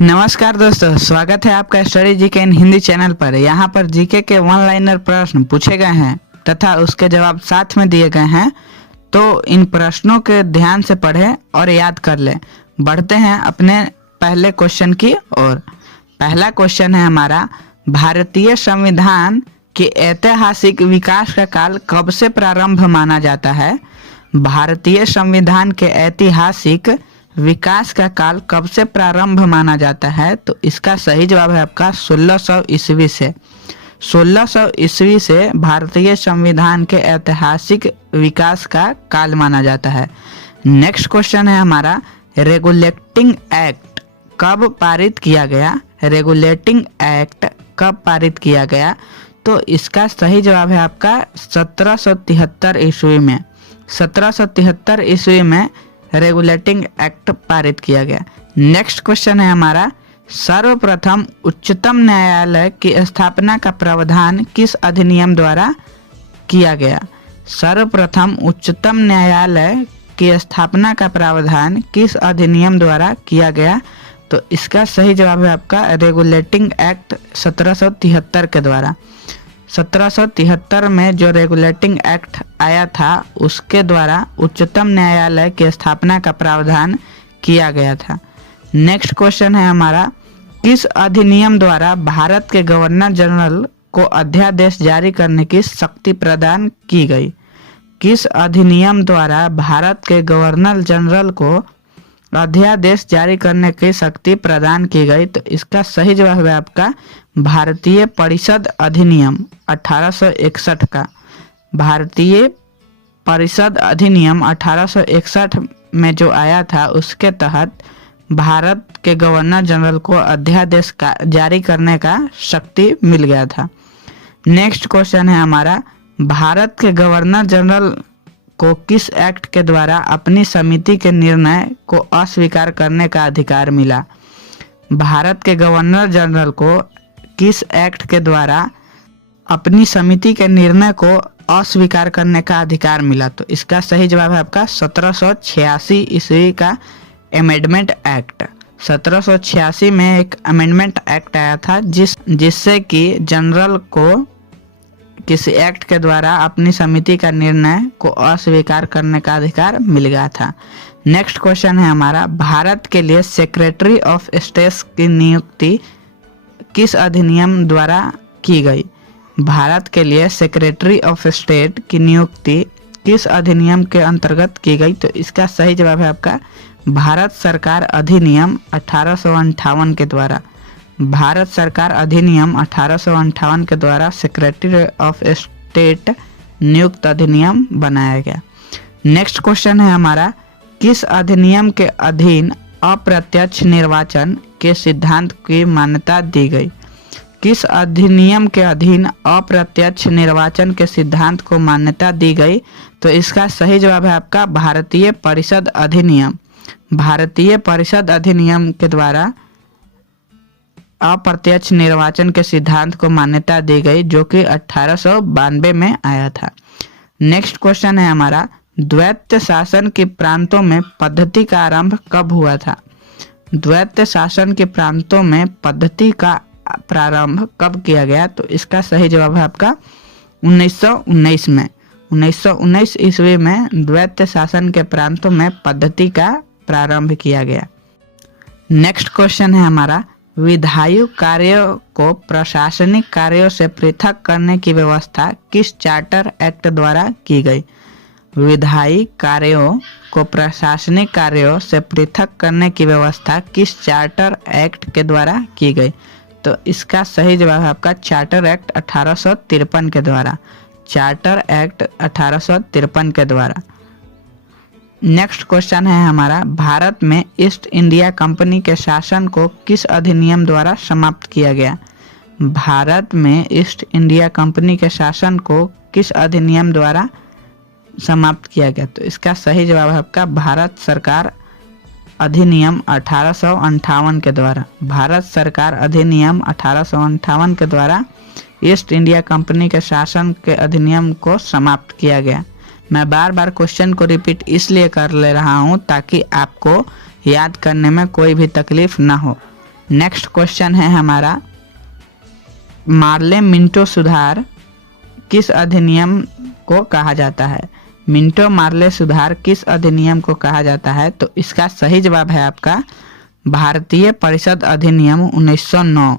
नमस्कार दोस्तों, स्वागत है आपका स्टडी जीके इन हिंदी चैनल पर। यहाँ पर जीके के वन लाइनर प्रश्न पूछे गए हैं तथा उसके जवाब साथ में दिए गए हैं, तो इन प्रश्नों के ध्यान से पढ़ें और याद कर लें। बढ़ते हैं अपने पहले क्वेश्चन की ओर। पहला क्वेश्चन है हमारा, भारतीय संविधान के ऐतिहासिक विकास का काल कब से प्रारंभ माना जाता है? भारतीय संविधान के ऐतिहासिक विकास का काल कब से प्रारंभ माना जाता है? तो इसका सही जवाब है आपका 1600 ईस्वी से। 1600 ईस्वी से भारतीय संविधान के ऐतिहासिक विकास का काल माना जाता है। नेक्स्ट क्वेश्चन है हमारा, रेगुलेटिंग एक्ट कब पारित किया गया? रेगुलेटिंग एक्ट कब पारित किया गया? तो इसका सही जवाब है आपका 1773 ईस्वी में। 1773 ईस्वी में रेगुलेटिंग एक्ट पारित किया गया। नेक्स्ट क्वेश्चन है हमारा, सर्वप्रथम उच्चतम न्यायालय की स्थापना का प्रावधान किस अधिनियम द्वारा किया गया? सर्वप्रथम उच्चतम न्यायालय की स्थापना का प्रावधान किस अधिनियम द्वारा किया गया? तो इसका सही जवाब है आपका रेगुलेटिंग एक्ट 1773 के द्वारा। 1773 में जो रेगुलेटिंग एक्ट आया था उसके द्वारा उच्चतम न्यायालय की स्थापना का प्रावधान किया गया था। नेक्स्ट क्वेश्चन है हमारा, किस अधिनियम द्वारा भारत के गवर्नर जनरल को अध्यादेश जारी करने की शक्ति प्रदान की गई? किस अधिनियम द्वारा भारत के गवर्नर जनरल को अध्यादेश जारी करने की शक्ति प्रदान की गई? तो इसका सही जवाब है आपका भारतीय परिषद अधिनियम 1861 का। भारतीय परिषद अधिनियम 1861 में जो आया था उसके तहत भारत के गवर्नर जनरल को अध्यादेश का जारी करने का शक्ति मिल गया था। नेक्स्ट क्वेश्चन है हमारा, भारत के गवर्नर जनरल को किस एक्ट के द्वारा अपनी समिति के निर्णय को अस्वीकार करने का अधिकार मिला? भारत के गवर्नर जनरल को किस एक्ट के द्वारा अपनी समिति के निर्णय को अस्वीकार करने का अधिकार मिला? तो इसका सही जवाब है आपका 1786 ईस्वी का अमेंडमेंट एक्ट। 1786 में एक अमेंडमेंट एक्ट आया था जिससे कि जनरल को किसी एक्ट के द्वारा अपनी समिति का निर्णय को अस्वीकार करने का अधिकार मिल गया था। नेक्स्ट क्वेश्चन है हमारा, भारत के लिए सेक्रेटरी ऑफ स्टेट की नियुक्ति किस अधिनियम द्वारा की गई? भारत के लिए सेक्रेटरी ऑफ स्टेट की नियुक्ति किस अधिनियम के अंतर्गत की गई? तो इसका सही जवाब है आपका भारत सरकार अधिनियम 1858 के द्वारा। भारत सरकार अधिनियम 1858 के द्वारा सेक्रेटरी ऑफ स्टेट नियुक्त अधिनियम बनाया गया। नेक्स्ट क्वेश्चन है हमारा, किस अधिनियम के अधीन अप्रत्यक्ष निर्वाचन के सिद्धांत की मान्यता दी गई? किस अधिनियम के अधीन अप्रत्यक्ष निर्वाचन के सिद्धांत को मान्यता दी गई? तो इसका सही जवाब है आपका भारतीय परिषद अधिनियम। भारतीय परिषद अधिनियम के द्वारा अप्रत्यक्ष निर्वाचन के सिद्धांत को मान्यता दी गई, जो कि 1892 में आया था। नेक्स्ट क्वेश्चन है हमारा, द्वैत शासन के प्रांतों में पद्धति का आरंभ कब हुआ था? द्वैत शासन के प्रांतों में पद्धति का प्रारंभ कब किया गया? तो इसका सही जवाब है आपका 1919 में। 1919 ईस्वी में द्वैत शासन के प्रांतों में पद्धति का प्रारंभ किया गया। नेक्स्ट क्वेश्चन है हमारा, विधायी कार्यों को प्रशासनिक कार्यों से पृथक करने की व्यवस्था किस चार्टर एक्ट द्वारा की गई? विधायी कार्यों को प्रशासनिक कार्यों से पृथक करने की व्यवस्था किस चार्टर एक्ट के द्वारा की गई? तो इसका सही जवाब है आपका चार्टर एक्ट 1853 के द्वारा। चार्टर एक्ट 1853 के द्वारा। नेक्स्ट क्वेश्चन है हमारा, भारत में ईस्ट इंडिया कंपनी के शासन को किस अधिनियम द्वारा समाप्त किया गया? भारत में ईस्ट इंडिया कंपनी के शासन को किस अधिनियम द्वारा समाप्त किया गया? तो इसका सही जवाब है आपका भारत सरकार अधिनियम 1858 के द्वारा। भारत सरकार अधिनियम 1858 के द्वारा ईस्ट इंडिया कंपनी के शासन के अधिनियम को समाप्त किया गया। मैं बार बार क्वेश्चन को रिपीट इसलिए कर ले रहा हूँ ताकि आपको याद करने में कोई भी तकलीफ ना हो। नेक्स्ट क्वेश्चन है हमारा, मार्ले मिंटो सुधार किस अधिनियम को कहा जाता है? मिंटो मार्ले सुधार किस अधिनियम को कहा जाता है? तो इसका सही जवाब है आपका भारतीय परिषद अधिनियम 1909।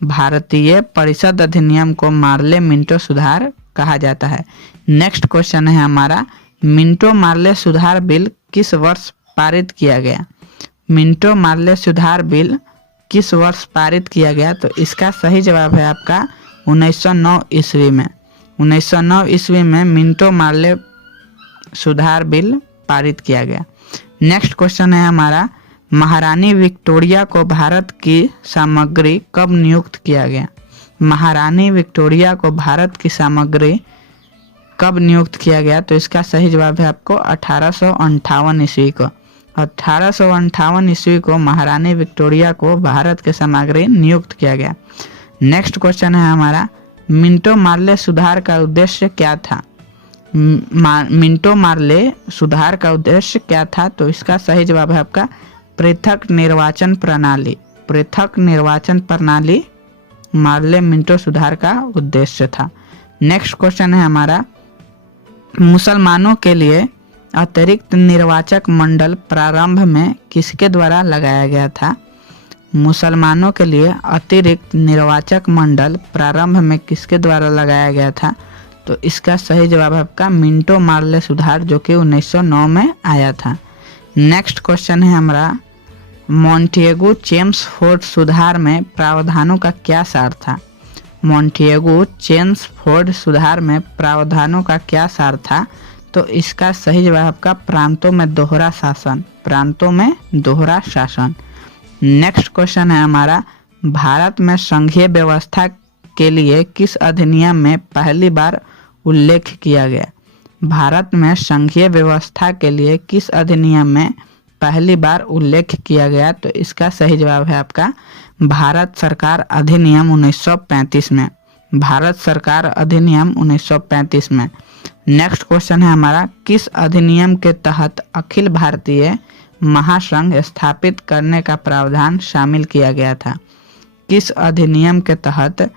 भारतीय परिषद अधिनियम को मार्ले मिंटो सुधार कहा जाता है। नेक्स्ट क्वेश्चन है हमारा, मिंटो मार्ले सुधार बिल किस वर्ष पारित किया गया? मिंटो मार्ले सुधार बिल किस वर्ष पारित किया गया? तो इसका सही जवाब है आपका 1909 ईस्वी में। 1909 ईस्वी में मिंटो मार्ले सुधार बिल पारित किया गया। नेक्स्ट क्वेश्चन है हमारा, महारानी विक्टोरिया को भारत की सामग्री कब नियुक्त किया गया? महारानी विक्टोरिया को भारत की सामग्री कब नियुक्त किया गया? तो इसका सही जवाब है आपको 1858 ईस्वी को। 1858 ईस्वी को महारानी विक्टोरिया को भारत के सामग्री नियुक्त किया गया। नेक्स्ट क्वेश्चन है हमारा, मिंटो मार्ले सुधार का उद्देश्य क्या था? मिंटो मार्ले सुधार का उद्देश्य क्या था? तो इसका सही जवाब है आपका पृथक निर्वाचन प्रणाली। पृथक निर्वाचन प्रणाली मार्ले मिंटो सुधार का उद्देश्य था। नेक्स्ट क्वेश्चन है हमारा, मुसलमानों के लिए अतिरिक्त निर्वाचक मंडल प्रारंभ में किसके द्वारा लगाया गया था? मुसलमानों के लिए अतिरिक्त निर्वाचक मंडल प्रारंभ में किसके द्वारा लगाया गया था? तो इसका सही जवाब है आपका मिंटो मार्ले सुधार, जो कि 1909 में आया था। नेक्स्ट क्वेश्चन है हमारा, मॉन्टेगू चेम्सफोर्ड सुधार में प्रावधानों का क्या सार था? मॉन्टेगू चेम्सफोर्ड सुधार में प्रावधानों का क्या सार था? तो इसका सही जवाब आपका प्रांतों में दोहरा शासन। प्रांतों में दोहरा शासन। नेक्स्ट क्वेश्चन है हमारा, भारत में संघीय व्यवस्था के लिए किस अधिनियम में पहली बार उल्लेख किया गया? भारत में संघीय व्यवस्था के लिए किस अधिनियम में पहली बार उल्लेख किया गया? तो इसका सही जवाब है आपका भारत सरकार अधिनियम 1935 में। भारत सरकार अधिनियम 1935 में। नेक्स्ट क्वेश्चन है हमारा, किस अधिनियम के तहत अखिल भारतीय महासंघ स्थापित करने का प्रावधान शामिल किया गया था? किस अधिनियम के तहत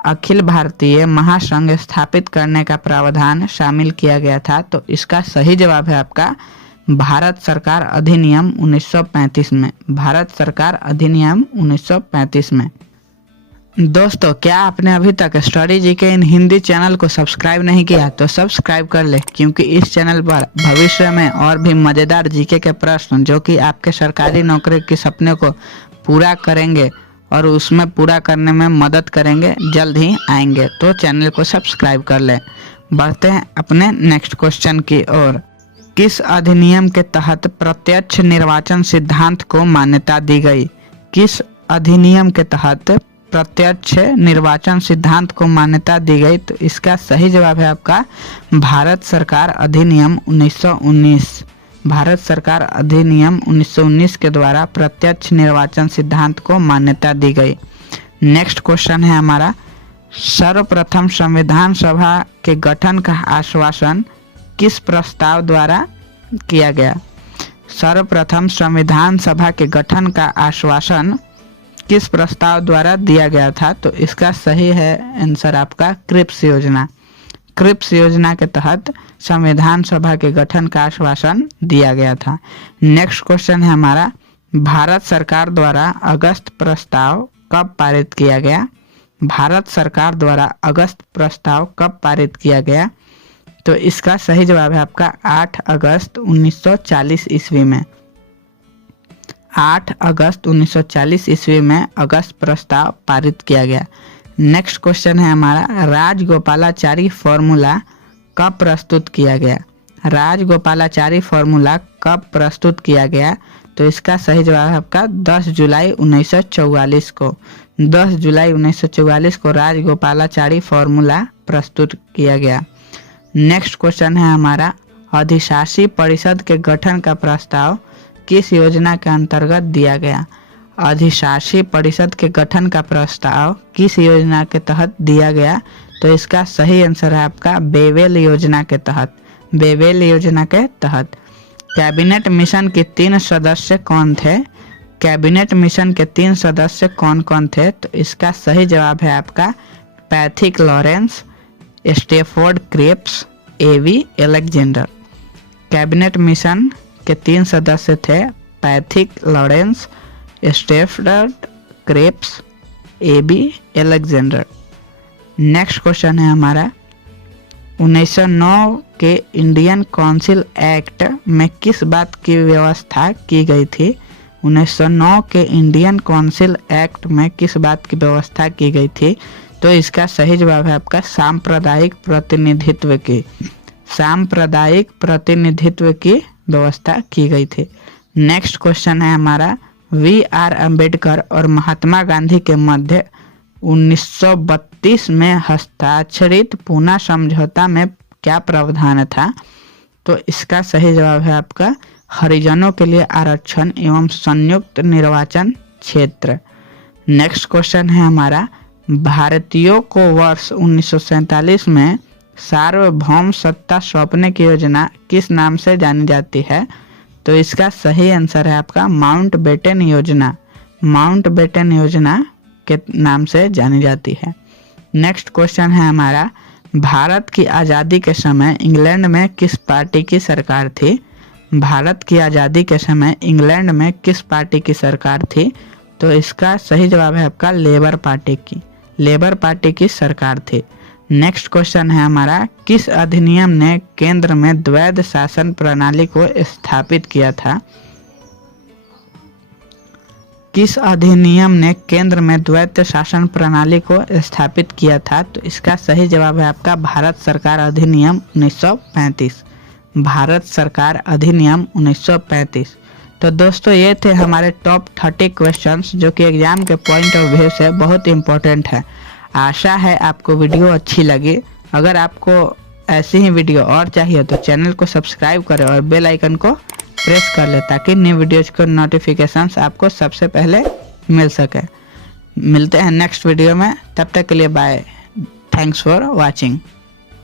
अखिल भारतीय महासंघ स्थापित करने का प्रावधान शामिल किया गया था? तो इसका सही जवाब है आपका भारत सरकार अधिनियम 1935 में। भारत सरकार अधिनियम 1935 में। दोस्तों, क्या आपने अभी तक स्टडी जीके इन हिंदी चैनल को सब्सक्राइब नहीं किया तो सब्सक्राइब कर ले, क्योंकि इस चैनल पर भविष्य में और भी मज़ेदार जीके के प्रश्न जो कि आपके सरकारी नौकरी के सपने को पूरा करेंगे और उसमें पूरा करने में मदद करेंगे, जल्द ही आएंगे। तो चैनल को सब्सक्राइब कर ले। बढ़ते हैं अपने नेक्स्ट क्वेश्चन की ओर। किस अधिनियम के तहत प्रत्यक्ष निर्वाचन सिद्धांत को मान्यता दी गई? किस अधिनियम के तहत प्रत्यक्ष निर्वाचन सिद्धांत को मान्यता दी गई? तो इसका सही जवाब है आपका भारत सरकार अधिनियम 1919। भारत सरकार अधिनियम 1919 के द्वारा प्रत्यक्ष निर्वाचन सिद्धांत को मान्यता दी गई। नेक्स्ट क्वेश्चन है हमारा, सर्वप्रथम संविधान सभा के गठन का आश्वासन किस प्रस्ताव द्वारा किया गया? सर्वप्रथम संविधान सभा के गठन का आश्वासन किस प्रस्ताव द्वारा दिया गया था? तो इसका सही है आंसर आपका क्रिप्स योजना। क्रिप्स योजना के तहत संविधान सभा के गठन का आश्वासन दिया गया था। नेक्स्ट क्वेश्चन है हमारा, भारत सरकार द्वारा अगस्त प्रस्ताव कब पारित किया गया? भारत सरकार द्वारा अगस्त प्रस्ताव कब पारित किया गया? तो इसका सही जवाब है आपका 8 अगस्त 1940 ईस्वी में। 8 अगस्त 1940 ईस्वी में अगस्त प्रस्ताव पारित किया गया। नेक्स्ट क्वेश्चन है हमारा, राजगोपालाचारी फॉर्मूला कब प्रस्तुत किया गया? राजगोपालाचारी फॉर्मूला कब प्रस्तुत किया गया? तो इसका सही जवाब है आपका 10 जुलाई 1944 को। 10 जुलाई 1944 को राजगोपालाचारी फॉर्मूला प्रस्तुत किया गया। नेक्स्ट क्वेश्चन है हमारा, अधिशासी परिषद के गठन का प्रस्ताव किस योजना के अंतर्गत दिया गया? अधिशासी परिषद के गठन का प्रस्ताव किस योजना के तहत दिया गया? तो इसका सही आंसर है आपका बेवेल योजना के तहत। बेवेल योजना के तहत। कैबिनेट मिशन के 3 सदस्य कौन थे? कैबिनेट मिशन के 3 सदस्य कौन कौन थे? तो इसका सही जवाब है आपका पैथिक लॉरेंस, स्टेफोर्ड क्रेप्स, एवी एलेक्जेंडर। कैबिनेट मिशन के 3 सदस्य थे पैथिक लॉरेंस, स्टेफोर्ड क्रेप्स, एवी एलेक्जेंडर। नेक्स्ट क्वेश्चन है हमारा 1909 के इंडियन काउंसिल एक्ट में किस बात की व्यवस्था की गई थी? 1909 के इंडियन काउंसिल एक्ट में किस बात की व्यवस्था की गई थी? तो इसका सही जवाब है आपका सांप्रदायिक प्रतिनिधित्व की, सांप्रदायिक प्रतिनिधित्व की व्यवस्था की गई थी। नेक्स्ट क्वेश्चन है हमारा VR अम्बेडकर और महात्मा गांधी के मध्य 1932 में हस्ताक्षरित पूना समझौता में क्या प्रावधान था? तो इसका सही जवाब है आपका हरिजनों के लिए आरक्षण एवं संयुक्त निर्वाचन क्षेत्र। नेक्स्ट क्वेश्चन है हमारा भारतीयों को वर्ष 1947 में सार्वभौम सत्ता सौंपने की योजना किस नाम से जानी जाती है? तो इसका सही आंसर है आपका माउंटबेटन योजना, माउंटबेटन योजना के नाम से जानी जाती है। नेक्स्ट क्वेश्चन है हमारा भारत की आज़ादी के समय इंग्लैंड में किस पार्टी की सरकार थी? भारत की आज़ादी के समय इंग्लैंड में किस पार्टी की सरकार थी? तो इसका सही जवाब है आपका लेबर पार्टी की, लेबर पार्टी की सरकार थी। नेक्स्ट क्वेश्चन है हमारा किस अधिनियम ने केंद्र में द्वैध शासन प्रणाली को स्थापित किया था? किस अधिनियम ने केंद्र में द्वैध शासन प्रणाली को स्थापित किया था? तो इसका सही जवाब है आपका भारत सरकार अधिनियम 1935, भारत सरकार अधिनियम 1935। तो दोस्तों ये थे हमारे टॉप 30 क्वेश्चंस जो कि एग्जाम के पॉइंट ऑफ व्यू से बहुत इंपॉर्टेंट है। आशा है आपको वीडियो अच्छी लगी। अगर आपको ऐसी ही वीडियो और चाहिए तो चैनल को सब्सक्राइब करें और बेल आइकन को प्रेस कर ले ताकि न्यू वीडियोज को नोटिफिकेशंस आपको सबसे पहले मिल सके। मिलते हैं नेक्स्ट वीडियो में, तब तक के लिए बाय। Thanks for watching.